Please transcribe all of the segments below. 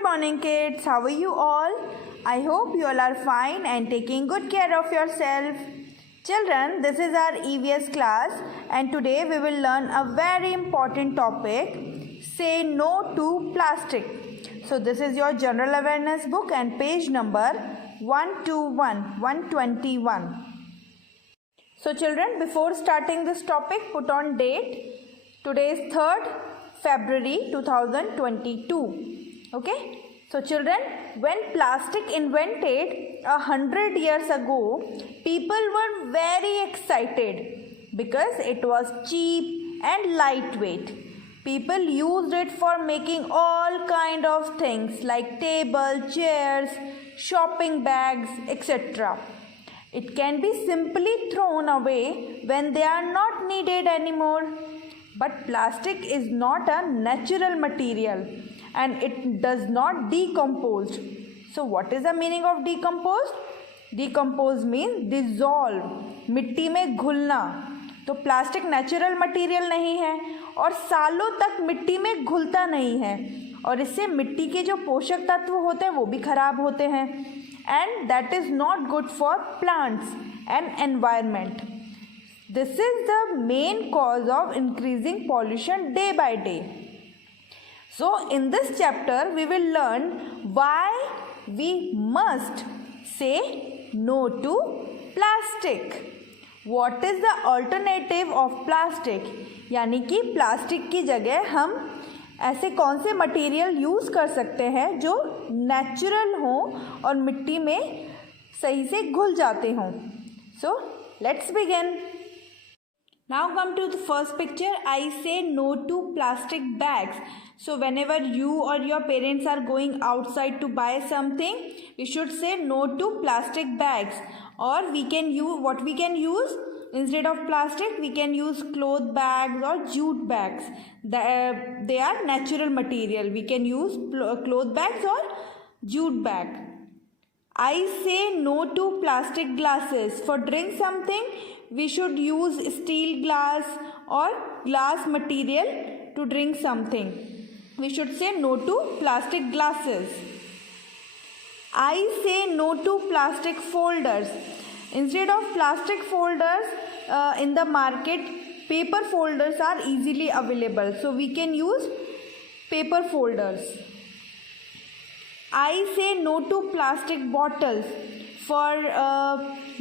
Good morning, kids. How are you all? I hope you all are fine and taking good care of yourself. Children, this is our EVS class and today we will learn a very important topic. Say no to plastic. So this is your general awareness book and page number 121. So children, before starting this topic, put on date. Today is 3rd February 2022. Okay. So children, when plastic invented 100 years ago, people were very excited because it was cheap and lightweight. People used it for making all kind of things like table, chairs, shopping bags, etc. It can be simply thrown away when they are not needed anymore. But plastic is not a natural material and it does not decompose. So what is the meaning of decompose? Decompose means dissolve, मिट्टी में घुलना. तो plastic natural material नहीं है और सालों तक मिट्टी में घुलता नहीं है और इससे मिट्टी के जो पोषक तत्व होते हैं वो भी खराब होते हैं. And that is not good for plants and environment. This is the main cause of increasing pollution day by day. So in this chapter we will learn why we must say no to plastic. What is the alternative of plastic? यानी कि plastic की जगह हम ऐसे कौन से material use कर सकते हैं जो नेचुरल हों और मिट्टी में सही से घुल जाते हों. So let's begin. Now come to the first picture. I say no to plastic bags. So whenever you or your parents are going outside to buy something, we should say no to plastic bags. Or we can use what we can use instead of plastic. We can use cloth bags or jute bags. They are natural material. We can use cloth bags or jute bag. I say no to plastic glasses. For drink something, we should use steel glass or glass material to drink something. We should say no to plastic glasses. I say no to plastic folders. Instead of plastic folders in the market, paper folders are easily available. So we can use paper folders. I say no to plastic bottles. For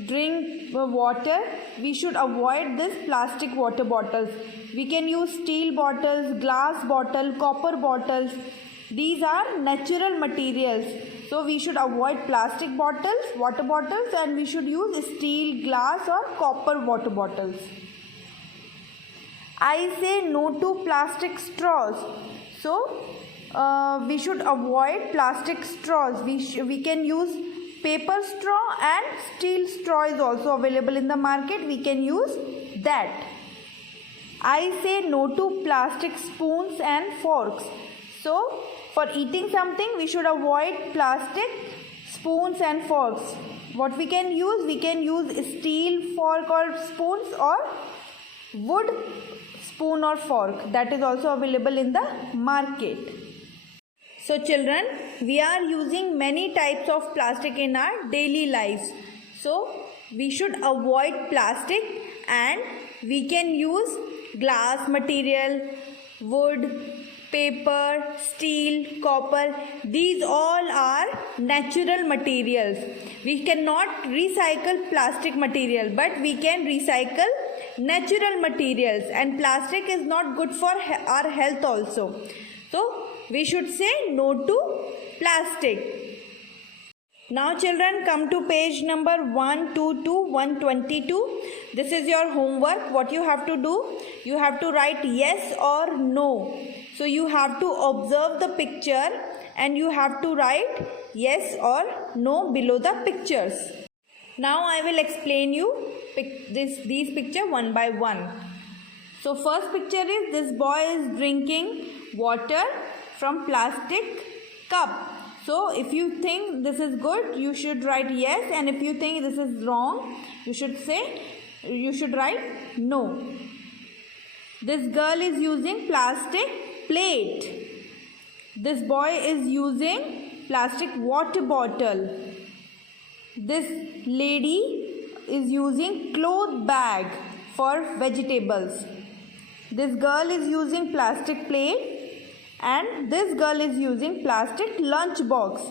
drink water, we should avoid this plastic water bottles. We can use steel bottles, glass bottle, copper bottles. These are natural materials. So we should avoid plastic bottles, water bottles, and we should use steel, glass or copper water bottles. I say no to plastic straws. So we should avoid plastic straws. We can use paper straw and steel straw is also available in the market. We can use that. I say no to plastic spoons and forks. So for eating something, we should avoid plastic spoons and forks. What we can use steel fork or spoons or wood spoon or fork. That is also available in the market. So children, we are using many types of plastic in our daily lives. So we should avoid plastic and we can use glass material, wood, paper, steel, copper. These all are natural materials. We cannot recycle plastic material, but we can recycle natural materials, and plastic is not good for our health also. So we should say no to plastic. Now children, come to page number 122. This is your homework. What you have to do? You have to write yes or no. So you have to observe the picture and you have to write yes or no below the pictures. Now I will explain you these pictures one by one. So first picture is this boy is drinking water from plastic cup. So if you think this is good, you should write yes, and if you think this is wrong, you should write no. This girl is using plastic plate. This boy is using plastic water bottle. This lady is using cloth bag for vegetables. This girl is using plastic plate and this girl is using plastic lunch box.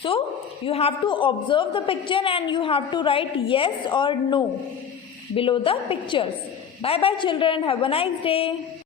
So you have to observe the picture and you have to write yes or no below the pictures. Bye bye children. Have a nice day.